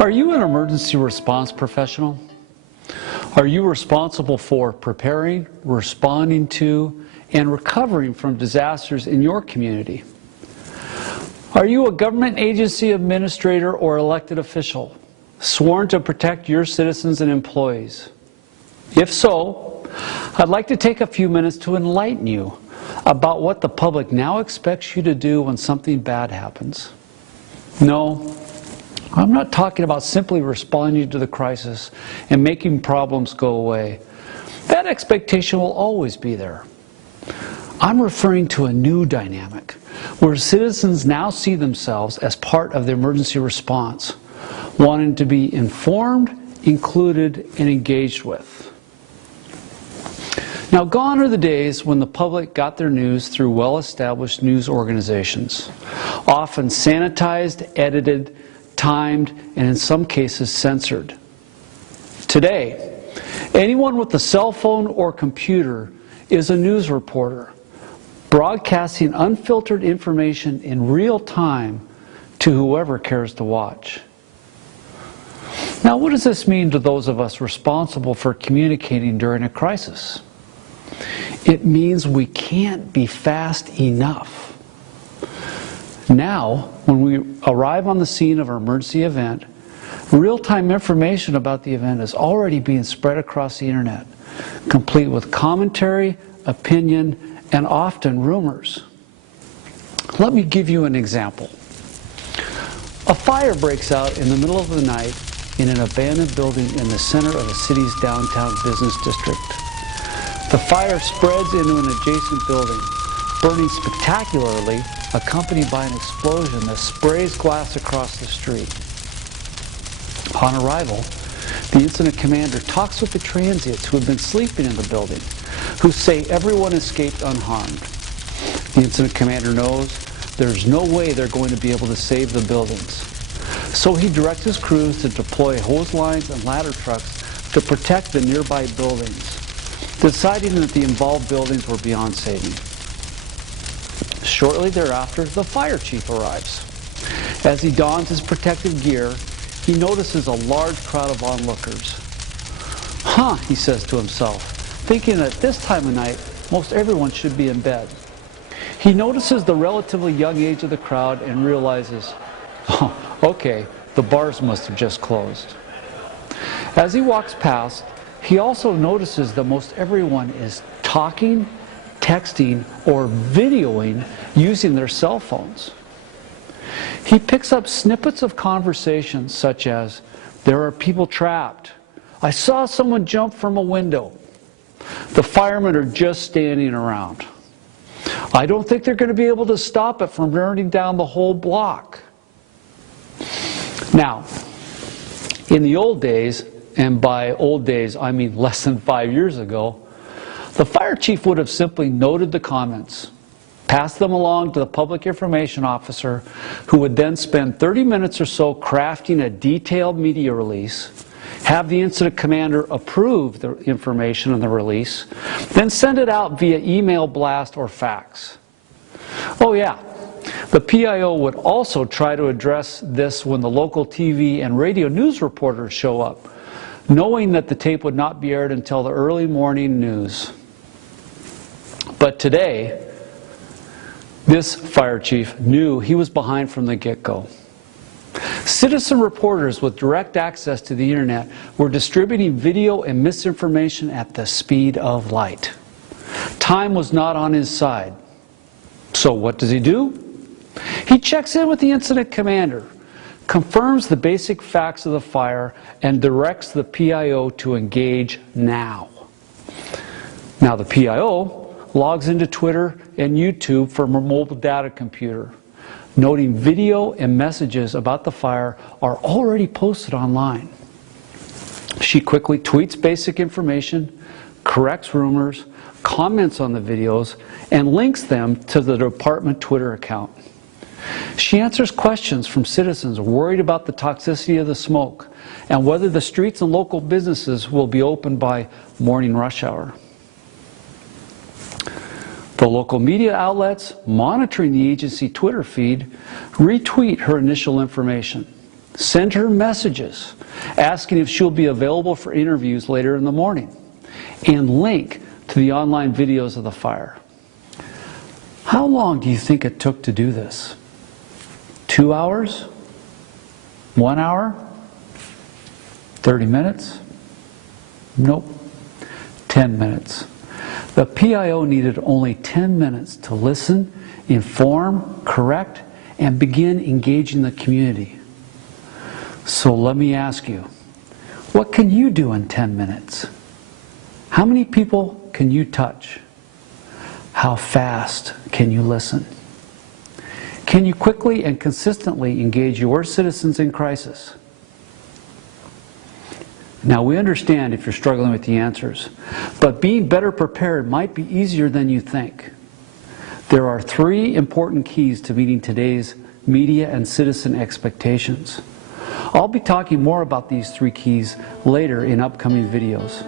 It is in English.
Are you an emergency response professional? Are you responsible for preparing, responding to, and recovering from disasters in your community? Are you a government agency administrator or elected official, sworn to protect your citizens and employees? If so, I'd like to take a few minutes to enlighten you about what the public now expects you to do when something bad happens. No, I'm not talking about simply responding to the crisis and making problems go away. That expectation will always be there. I'm referring to a new dynamic where citizens now see themselves as part of the emergency response, wanting to be informed, included, and engaged with. Now, gone are the days when the public got their news through well-established news organizations, often sanitized, edited, timed, and in some cases censored. Today, anyone with a cell phone or computer is a news reporter, broadcasting unfiltered information in real time to whoever cares to watch. Now, what does this mean to those of us responsible for communicating during a crisis? It means we can't be fast enough. Now, when we arrive on the scene of an emergency event, real-time information about the event is already being spread across the internet, complete with commentary, opinion, and often rumors. Let me give you an example. A fire breaks out in the middle of the night in an abandoned building in the center of a city's downtown business district. The fire spreads into an adjacent building, burning spectacularly, accompanied by an explosion that sprays glass across the street. On arrival, the incident commander talks with the transients who have been sleeping in the building, who say everyone escaped unharmed. The incident commander knows there's no way they're going to be able to save the buildings. So he directs his crews to deploy hose lines and ladder trucks to protect the nearby buildings, deciding that the involved buildings were beyond saving. Shortly thereafter, the fire chief arrives. As he dons his protective gear, he notices a large crowd of onlookers. Huh, he says to himself, thinking that this time of night, most everyone should be in bed. He notices the relatively young age of the crowd and realizes, oh, okay, the bars must have just closed. As he walks past, he also notices that most everyone is talking, texting, or videoing using their cell phones. He picks up snippets of conversations such as, "There are people trapped. I saw someone jump from a window. The firemen are just standing around. I don't think they're going to be able to stop it from burning down the whole block." Now, in the old days, and by old days I mean less than 5 years ago, the fire chief would have simply noted the comments, passed them along to the public information officer, who would then spend 30 minutes or so crafting a detailed media release, have the incident commander approve the information in the release, then send it out via email blast or fax. Oh yeah, the PIO would also try to address this when the local TV and radio news reporters show up, knowing that the tape would not be aired until the early morning news. But today, this fire chief knew he was behind from the get-go. Citizen reporters with direct access to the internet were distributing video and misinformation at the speed of light. Time was not on his side. So what does he do? He checks in with the incident commander, confirms the basic facts of the fire, and directs the PIO to engage now. Now the PIO logs into Twitter and YouTube from a mobile data computer, noting video and messages about the fire are already posted online. She quickly tweets basic information, corrects rumors, comments on the videos, and links them to the department Twitter account. She answers questions from citizens worried about the toxicity of the smoke and whether the streets and local businesses will be open by morning rush hour. The local media outlets monitoring the agency Twitter feed retweet her initial information, Send her messages asking if she'll be available for interviews later in the morning, and link to the online videos of the fire. How long do you think it took to do this? 2 hours? 1 hour? 30 minutes? Nope. 10 minutes. The PIO needed only 10 minutes to listen, inform, correct, and begin engaging the community. So let me ask you, what can you do in 10 minutes? How many people can you touch? How fast can you listen? Can you quickly and consistently engage your citizens in crisis? Now, we understand if you're struggling with the answers, but being better prepared might be easier than you think. There are 3 important keys to meeting today's media and citizen expectations. I'll be talking more about these 3 keys later in upcoming videos.